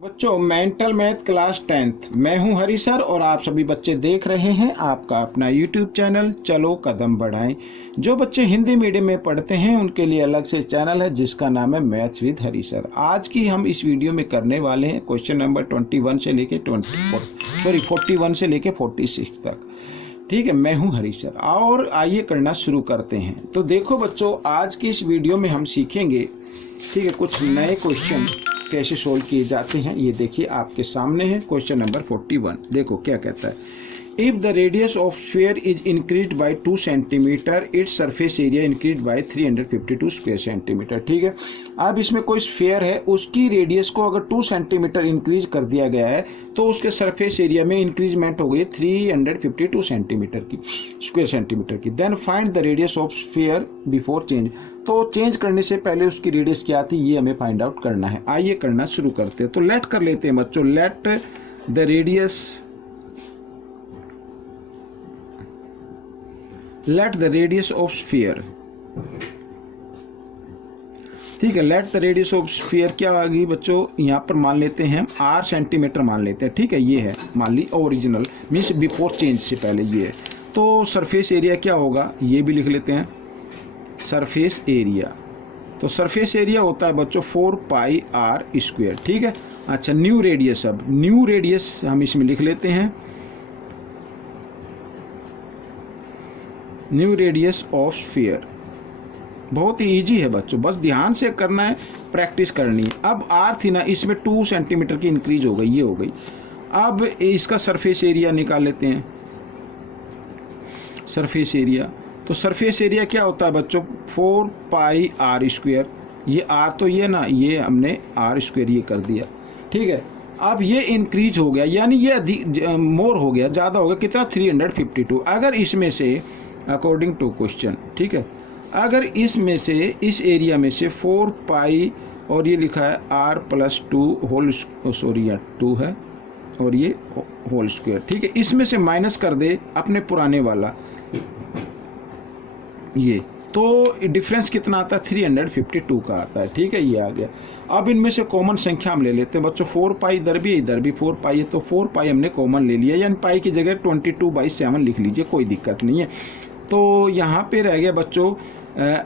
बच्चों mental math class 10th मैं हूं हरी सर और आप सभी बच्चे देख रहे हैं आपका अपना यूट्यूब चैनल चलो कदम बढ़ाएं। जो बच्चे हिंदी मीडियम में पढ़ते हैं उनके लिए अलग से चैनल है जिसका नाम है मैथ्स विद हरी सर। आज की हम इस वीडियो में करने वाले हैं क्वेश्चन नंबर 21 से लेके 41 से लेके 46 तक। ठीक है, मैं हूं हरी सर और आइए करना शुरू करते हैं। तो देखो बच्चों, आज की इस वीडियो में हम सीखेंगे, ठीक है, कुछ नए क्वेश्चन कैसे सोल्व किए जाते हैं। ये देखिए आपके सामने है क्वेश्चन नंबर 41। देखो क्या कहता है, if the radius of sphere is increased by 2 centimetre its surface area increase by 352 square centimetre. ठीक है, अब इसमें कोई स्फीयर है, उसकी रेडियस को अगर 2 सेंटीमीटर इंक्रीज कर दिया गया है तो उसके सरफेस एरिया में इंक्रीजमेंट हो गई 352 सेंटीमीटर की, स्क्वायर सेंटीमीटर की। Then find the radius of sphere before change. तो चेंज करने से पहले उसकी रेडियस क्या थी ये हमें फाइंड आउट करना है। आइए करना शुरू करते हैं। तो लेट कर लेते हैं बच्चों, let the radius of sphere. ठीक है, let the radius of sphere क्या आ गई बच्चों, यहाँ पर मान लेते हैं r सेंटीमीटर मान लेते हैं। ठीक है, ये है मान ली ओरिजिनल मीन्स बिफोर चेंज से पहले ये है। तो सरफेस एरिया क्या होगा ये भी लिख लेते हैं, सरफेस एरिया। तो सरफेस एरिया होता है बच्चों 4 पाई आर स्क्वायर। ठीक है, अच्छा न्यू रेडियस, अब न्यू रेडियस हम इसमें लिख लेते हैं, न्यू रेडियस ऑफ स्फीयर। बहुत ही इजी है बच्चों, बस ध्यान से करना है, प्रैक्टिस करनी है। अब आर थी ना, इसमें 2 सेंटीमीटर की इंक्रीज हो गई, ये हो गई। अब इसका सरफेस एरिया निकाल लेते हैं, सरफेस एरिया। तो सरफेस एरिया क्या होता है बच्चों 4 पाई आर स्क्वायर। ये आर तो ये ना, ये हमने आर स्क्वायर ये कर दिया। ठीक है, अब ये इंक्रीज हो गया यानी ये अधिक मोर हो गया, ज़्यादा हो गया, कितना 352। अगर इसमें से अकॉर्डिंग टू क्वेश्चन, ठीक है, अगर इसमें से इस एरिया में से 4 पाई और ये लिखा है आर प्लस 2 होल, सॉरी यहाँ 2 है और ये होल स्क्वायर। ठीक है, इसमें से माइनस कर दे अपने पुराने वाला ये, तो डिफरेंस कितना आता है 352 का आता है। ठीक है, ये आ गया। अब इनमें से कॉमन संख्या हम ले लेते हैं बच्चों, 4 पाई इधर भी 4 पाई है, तो 4 पाई हमने कॉमन ले लिया, यानी पाई की जगह 22/7 लिख लीजिए, कोई दिक्कत नहीं है। तो यहाँ पे रह गया बच्चों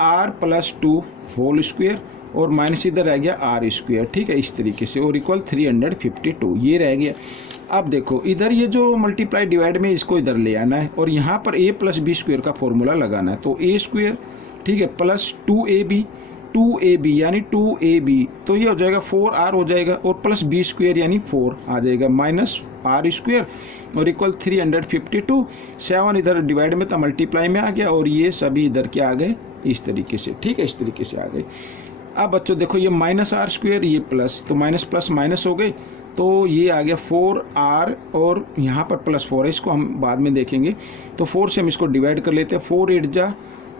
आर प्लस 2 होल स्क्वायर और माइनस इधर रह गया आर स्क्वायर। ठीक है, इस तरीके से, और इक्वल 352 ये रह गया। अब देखो इधर ये जो मल्टीप्लाई डिवाइड में इसको इधर ले आना है और यहाँ पर a प्लस बी स्क्वायर का फॉर्मूला लगाना है। तो a स्क्वायर, ठीक है, प्लस 2ab यानी 2ab, तो ये हो जाएगा 4r हो जाएगा, और प्लस b स्क्वायर यानी 4 आ जाएगा, माइनस आर स्क्वायर और इक्वल 352। 7 इधर डिवाइड में था, मल्टीप्लाई में आ गया, और ये सभी इधर के आ गए इस तरीके से। ठीक है, इस तरीके से आ गए। अब बच्चों देखो ये माइनस आर स्क्वायर, ये प्लस, तो माइनस प्लस माइनस हो गए, तो ये आ गया 4r और यहाँ पर प्लस 4 है, इसको हम बाद में देखेंगे। तो 4 से हम इसको डिवाइड कर लेते हैं, 4 8 जा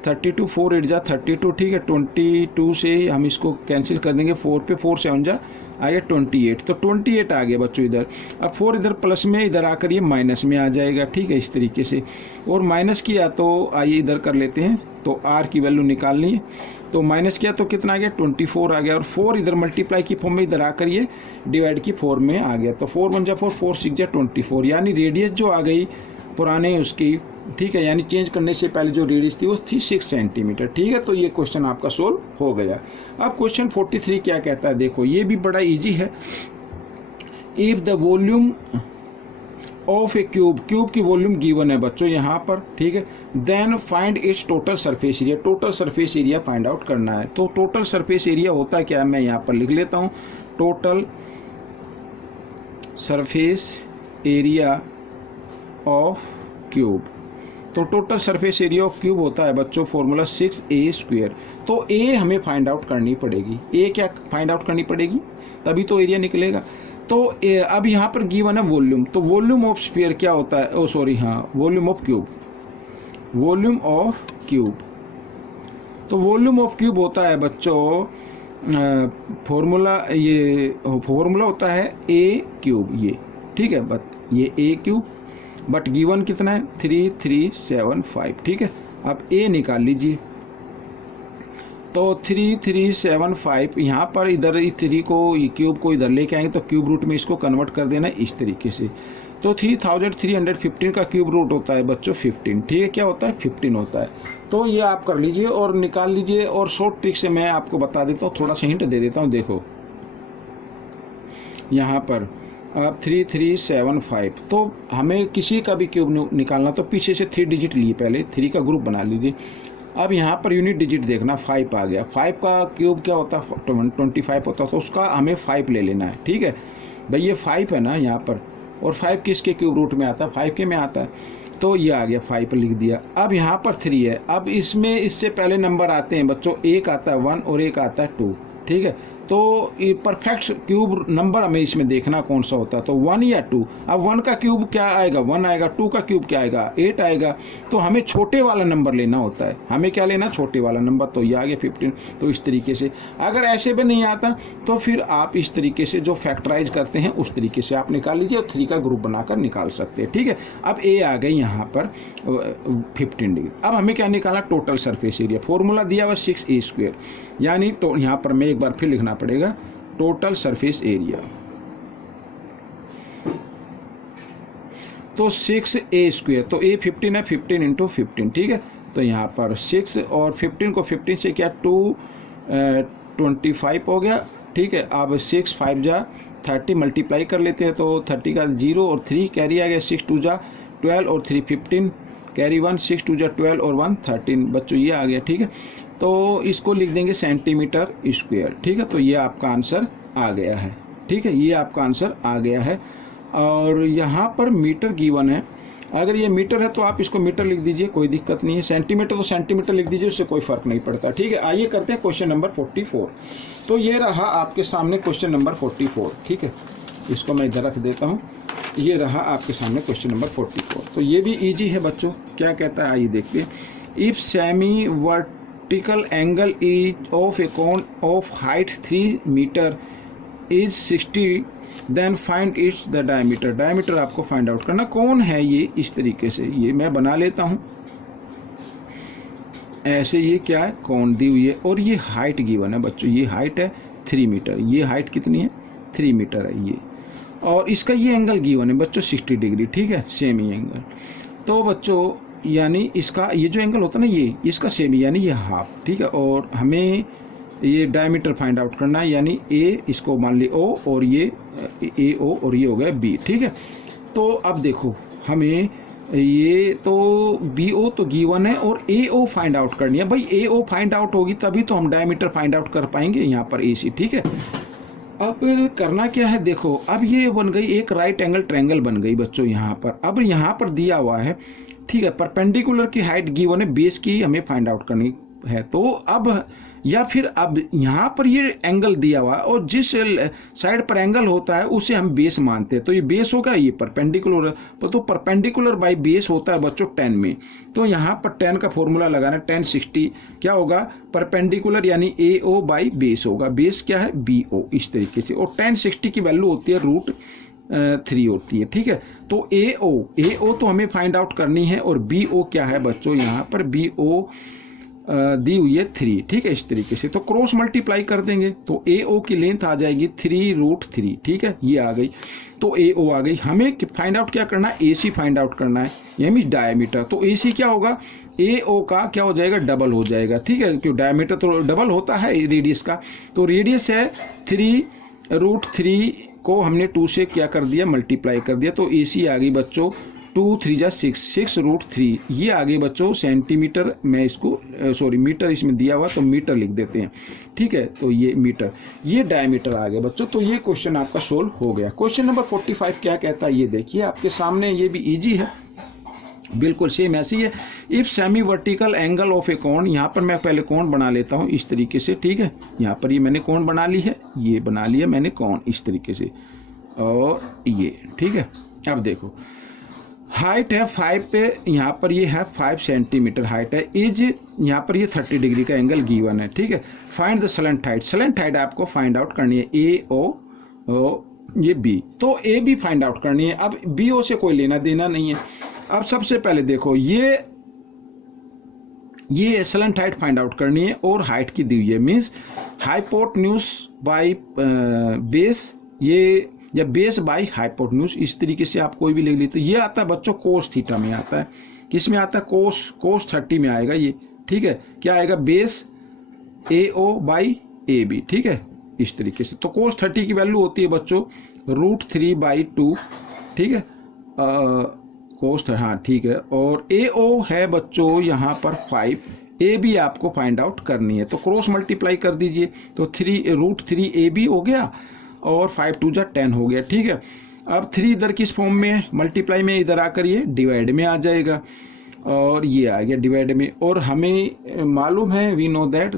32, 4 8 जा 32। ठीक है, 22 से हम इसको कैंसिल कर देंगे, 4 पे 4 7 जा आ गया 28, तो 28 आ गया बच्चों इधर। अब 4 इधर प्लस में, इधर आकर ये माइनस में आ जाएगा। ठीक है, इस तरीके से, और माइनस किया तो आइए इधर कर लेते हैं, तो r की वैल्यू निकालनी है, तो माइनस किया तो कितना आ गया 24 आ गया, और 4 इधर मल्टीप्लाई की फॉर्म में इधर आकर ये डिवाइड की फॉर्म में आ गया, तो 4 1 जा 4, 4 6 जा 24, यानी रेडियस जो आ गई पुराने उसकी। ठीक है, यानी चेंज करने से पहले जो रेडियस थी वो थी 6 सेंटीमीटर। ठीक है, तो ये क्वेश्चन आपका सोल्व हो गया। अब क्वेश्चन 43 क्या कहता है, देखो ये भी बड़ा इजी है। If the volume of a cube की वॉल्यूम गिवन है बच्चों यहाँ पर, ठीक है, then find its total surface area. Total surface area find out करना है। तो टोटल सरफेस एरिया होता है क्या, मैं यहाँ पर लिख लेता हूँ, total surface area of cube. तो total surface area of cube होता है बच्चों फॉर्मूला 6a स्क्वायर। तो a हमें फाइंड आउट करनी पड़ेगी, a क्या फाइंड आउट करनी पड़ेगी, तभी तो एरिया निकलेगा। तो अब यहाँ पर गिवन है वॉल्यूम, तो वॉल्यूम ऑफ स्फीयर क्या होता है, ओ सॉरी हाँ, volume of cube, volume of cube. तो वॉल्यूम ऑफ क्यूब होता है बच्चों फॉर्मूला, ये फॉर्मूला होता है a क्यूब, ये ठीक है, बट ये a क्यूब, बट गिवन कितना है 3375। ठीक है, अब a निकाल लीजिए, तो 3375 यहाँ पर इधर इस 3 को क्यूब को इधर लेके आएंगे तो क्यूब रूट में इसको कन्वर्ट कर देना इस तरीके से। तो 3315 का क्यूब रूट होता है बच्चों 15, ठीक है, क्या होता है 15 होता है। तो ये आप कर लीजिए और निकाल लीजिए। और शॉर्ट ट्रिक से मैं आपको बता देता हूँ, थोड़ा सा हिंट दे देता हूँ। देखो यहाँ पर अब 3375, तो हमें किसी का भी क्यूब निकालना तो पीछे से 3 डिजिट लिए, पहले 3 का ग्रुप बना लीजिए। अब यहाँ पर यूनिट डिजिट देखना 5 आ गया। 5 का क्यूब क्या होता है 25 होता है, तो उसका हमें 5 ले लेना है, ठीक है भाई। ये 5 है ना यहाँ पर, और 5 किसके क्यूब रूट में आता है 5 के में आता है, तो ये आ गया 5 लिख दिया। अब यहाँ पर 3 है। अब इसमें इससे पहले नंबर आते हैं बच्चों, एक आता है 1 और एक आता है 2, ठीक है। तो ये परफेक्ट क्यूब नंबर हमें इसमें देखना कौन सा होता है, तो 1 या 2। अब 1 का क्यूब क्या आएगा 1 आएगा, 2 का क्यूब क्या आएगा 8 आएगा। तो हमें छोटे वाला नंबर लेना होता है, हमें क्या लेना छोटे वाला नंबर, तो ये आ गया 15। तो इस तरीके से अगर ऐसे भी नहीं आता तो फिर आप इस तरीके से जो फैक्टराइज करते हैं उस तरीके से आप निकाल लीजिए और 3 का ग्रुप बनाकर निकाल सकते हैं, ठीक है। अब ए आ गई यहाँ पर 15 डिग्री। अब हमें क्या निकालना टोटल सरफेस एरिया, फॉर्मूला दिया हुआ 6a², यानी तो यहाँ पर मैं एक बार फिर लिखना पड़ेगा टोटल सरफेस एरिया। तो 6a², तो a 15 है, 15 इंटू 15, ठीक है। तो यहाँ पर 6 और 15 को 15 से क्या 25 हो गया, ठीक है। अब 6 5 जा 30 मल्टीप्लाई कर लेते हैं, तो 30 का 0 और 3 कैरी आ गया, 6 2 जा 12 और 3 15 कैरी 1, 6 2 जा 12 और 1 13 बच्चों ये आ गया, ठीक है। तो इसको लिख देंगे सेंटीमीटर स्क्वायर, ठीक है। तो ये आपका आंसर आ गया है, ठीक है, ये आपका आंसर आ गया है। और यहाँ पर मीटर गिवन है, अगर ये मीटर है तो आप इसको मीटर लिख दीजिए, कोई दिक्कत नहीं है। सेंटीमीटर तो सेंटीमीटर लिख दीजिए, उससे कोई फर्क नहीं पड़ता, ठीक है। आइए करते हैं क्वेश्चन नंबर 44। तो ये रहा आपके सामने क्वेश्चन नंबर 44, ठीक है। इसको मैं इधर रख देता हूँ। ये रहा आपके सामने क्वेश्चन नंबर 44। तो ये भी ईजी है बच्चों, क्या कहता है आइए देखते हैं। If semi vertical angle is of a cone of height 3 metre is 60, then find its the diameter. Diameter आपको फाइंड आउट करना। कौन है ये, इस तरीके से ये मैं बना लेता हूँ ऐसे। ये क्या है कौन दी हुई है और ये हाइट गिवन है बच्चों, ये हाइट है 3 मीटर, ये हाइट कितनी है 3 मीटर है ये, और इसका ये एंगल गिवन है बच्चों 60 डिग्री, ठीक है, सेम ही एंगल। तो बच्चों यानी इसका ये जो एंगल होता है ना ये इसका सेम ही, यानी ये हाफ, ठीक है। और हमें ये डायमीटर फाइंड आउट करना है, यानी ए इसको मान ली ओ और ये ए ओ और ये हो गया बी, ठीक है। तो अब देखो हमें ये तो बी ओ तो गिवन है और ए ओ फाइंड आउट करनी है। भाई ए ओ फाइंड आउट होगी तभी तो हम डायमीटर फाइंड आउट कर पाएंगे, यहाँ पर ए सी, ठीक है। अब करना क्या है देखो, अब ये बन गई एक राइट एंगल ट्रायंगल बन गई बच्चों यहाँ पर। अब यहाँ पर दिया हुआ है, ठीक है, परपेंडिकुलर की हाइट गिवन है, बेस की हमें फाइंड आउट करनी है। तो अब या फिर अब यहाँ पर ये एंगल दिया हुआ और जिस साइड पर एंगल होता है उसे हम बेस मानते हैं, तो ये बेस होगा, ये परपेंडिकुलर। तो परपेंडिकुलर बाई बेस होता है बच्चों 10 में। तो यहाँ पर 10 का फॉर्मूला लगाना, 10 60 क्या होगा परपेंडिकुलर, यानी ए ओ बाई बेस होगा, बेस क्या है बी ओ, इस तरीके से। और 10 60 की वैल्यू होती है √3 होती है, ठीक है। तो ए ओ तो हमें फाइंड आउट करनी है, और बी ओ क्या है बच्चों, यहाँ पर बी ओ दी हुई है 3, ठीक है, इस तरीके से। तो क्रॉस मल्टीप्लाई कर देंगे तो ए ओ की लेंथ आ जाएगी 3√3, ठीक है, ये आ गई। तो ए ओ आ गई। हमें फाइंड आउट क्या करना है, ए सी फाइंड आउट करना है, यानी डायमीटर। तो ए सी क्या होगा, ए ओ का क्या हो जाएगा डबल हो जाएगा, ठीक है, क्यों डायमीटर तो डबल होता है रेडियस का। तो रेडियस है 3√3 को हमने 2 से क्या कर दिया मल्टीप्लाई कर दिया, तो ए सी आ गई बच्चों 2 3 जा 6√3, ये आगे बच्चों सेंटीमीटर, मैं इसको सॉरी मीटर इसमें दिया हुआ तो मीटर लिख देते हैं, ठीक है। तो ये मीटर, ये डायमीटर आ गया बच्चों। तो ये क्वेश्चन आपका सोल्व हो गया। क्वेश्चन नंबर 45 क्या कहता है ये देखिए आपके सामने, ये भी इजी है, बिल्कुल सेम ऐसी है। If semi vertical angle of a cone, यहाँ पर मैं पहले कोन बना लेता हूँ इस तरीके से, ठीक है। यहाँ पर ये मैंने कोन बना ली है, ये बना लिया मैंने कोन इस तरीके से, और ये, ठीक है। अब देखो हाइट है 5 पे, यहाँ पर ये है 5 सेंटीमीटर हाइट है, इज यहाँ पर ये 30 डिग्री का एंगल गिवन है, ठीक है। Find the slant height, slant height आपको फाइंड आउट करनी है, ए ओ ये बी, तो ए बी फाइंड आउट करनी है। अब बी ओ से कोई लेना देना नहीं है। अब सबसे पहले देखो ये ये एसलेंट हाइट फाइंड आउट करनी है और हाइट की दी हुई है, मीन्स हाइपोटेन्यूज बाई बेस, ये या बेस बाई हाइपोटेन्यूज, इस तरीके से आप कोई भी लिख लेते। ये आता है बच्चों कोस थीटा में आता है, किस में आता है, कोस 30 में आएगा ये, ठीक है। क्या आएगा, बेस AO बाई AB, ठीक है, इस तरीके से। तो कोस 30 की वैल्यू होती है बच्चों √3/2, ठीक है, कोस, हाँ ठीक है। और AO है बच्चों यहाँ पर 5, AB आपको फाइंड आउट करनी है, तो क्रॉस मल्टीप्लाई कर दीजिए, तो √3AB हो गया और 5 2 जा 10 हो गया, ठीक है। अब 3 इधर किस फॉर्म में है, मल्टीप्लाई में, इधर आकर ये डिवाइड में आ जाएगा और ये आ गया डिवाइड में। और हमें मालूम है, वी नो दैट,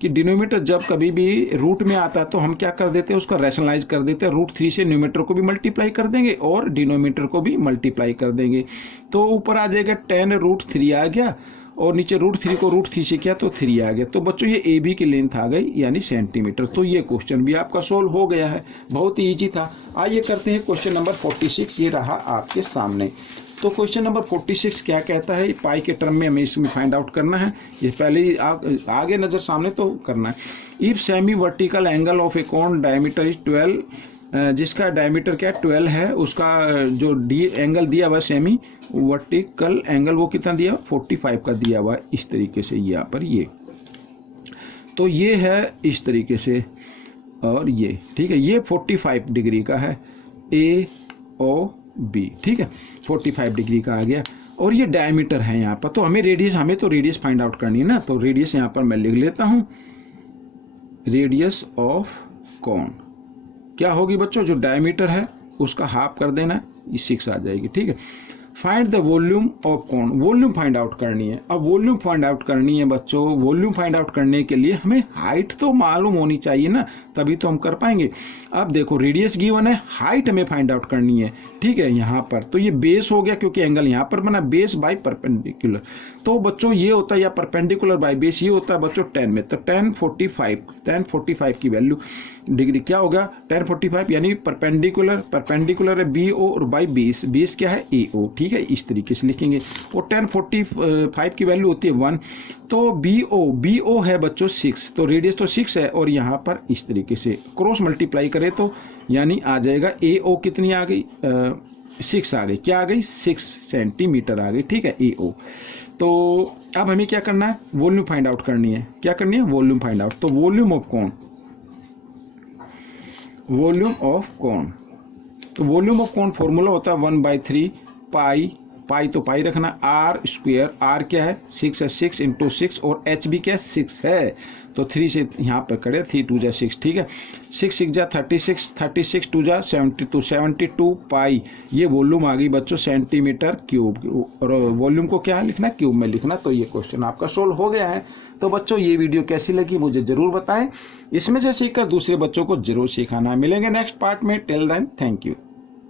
कि डिनोमीटर जब कभी भी रूट में आता है तो हम क्या कर देते हैं, उसका रैशनलाइज कर देते हैं, √3 से न्यूमेटर को भी मल्टीप्लाई कर देंगे और डिनोमीटर को भी मल्टीप्लाई कर देंगे, तो ऊपर आ जाएगा 10√3 आ गया और नीचे √3 को √3 से किया तो 3 आ गया। तो बच्चों ये AB की लेंथ आ गई यानी सेंटीमीटर। तो ये क्वेश्चन भी आपका सोल्व हो गया है, बहुत ही ईजी था। आइए करते हैं क्वेश्चन नंबर 46, ये रहा आपके सामने। तो क्वेश्चन नंबर 46 क्या कहता है, पाई के टर्म में हमें इसमें फाइंड आउट करना है, ये पहले ही आगे नज़र सामने तो करना है। If semi vertical angle of a cone diameter is 12, जिसका डायमीटर क्या 12 है, उसका जो एंगल दिया हुआ सेमी वर्टिकल एंगल वो कितना दिया, 45 का दिया हुआ, इस तरीके से यहाँ पर ये, तो ये है इस तरीके से, और ये ठीक है, ये 45 डिग्री का है AOB, ठीक है, 45 डिग्री का आ गया। और ये डायमीटर है यहाँ पर, तो हमें तो रेडियस फाइंड आउट करनी है ना, तो रेडियस यहाँ पर मैं लिख लेता हूँ, रेडियस ऑफ कोन क्या होगी बच्चों, जो डायमीटर है उसका हाफ कर देना, ये 6 आ जाएगी, ठीक है। Find the volume of cone, volume find out करनी है। अब वॉल्यूम फाइंड आउट करनी है बच्चों, वॉल्यूम फाइंड आउट करने के लिए हमें हाइट तो मालूम होनी चाहिए ना, तभी तो हम कर पाएंगे। अब देखो रेडियस गिवन है, हाइट हमें फाइंड आउट करनी है, ठीक है। यहाँ पर तो ये बेस हो गया क्योंकि एंगल यहाँ पर बना, बेस बाय परपेंडिकुलर, तो बच्चों ये होता है, या परपेंडिकुलर बाय बेस, ये होता है बच्चों 10 में, तो 1045 की वैल्यू डिग्री क्या होगा, 1045 यानी परपेंडिकुलर है BO और बाई बेस क्या है AO, ठीक है, इस तरीके से लिखेंगे। और 1045 की वैल्यू होती है 1, तो BO है बच्चों 6, तो रेडियस तो 6 है, और यहाँ पर इस तरीके से क्रॉस मल्टीप्लाई करें तो यानी आ जाएगा AO कितनी आ गई, 6 आ गई, क्या आ गई, 6 सेंटीमीटर आ गई, ठीक है, AO। तो अब हमें क्या करना है, वॉल्यूम फाइंड आउट करनी है, क्या करनी है, वॉल्यूम फाइंड आउट। तो वॉल्यूम ऑफ कोन, तो वॉल्यूम ऑफ कोन फॉर्मूला होता है 1/3 पाई तो पाई रखना, R², R क्या है 6 है, 6 × 6, और H भी क्या है 6 है, तो 3 से यहाँ पर करे, 3 2 जा 6, ठीक है, 6 6 जा 36 2 जा 72 पाई, ये वॉल्यूम आ गई बच्चों सेंटीमीटर क्यूब, और वॉल्यूम को क्या है लिखना, क्यूब में लिखना। तो ये क्वेश्चन आपका सोल्व हो गया है। तो बच्चों ये वीडियो कैसी लगी मुझे जरूर बताएं, इसमें से सीखकर दूसरे बच्चों को जरूर सिखाना। मिलेंगे नेक्स्ट पार्ट में, टिल देन थैंक यू।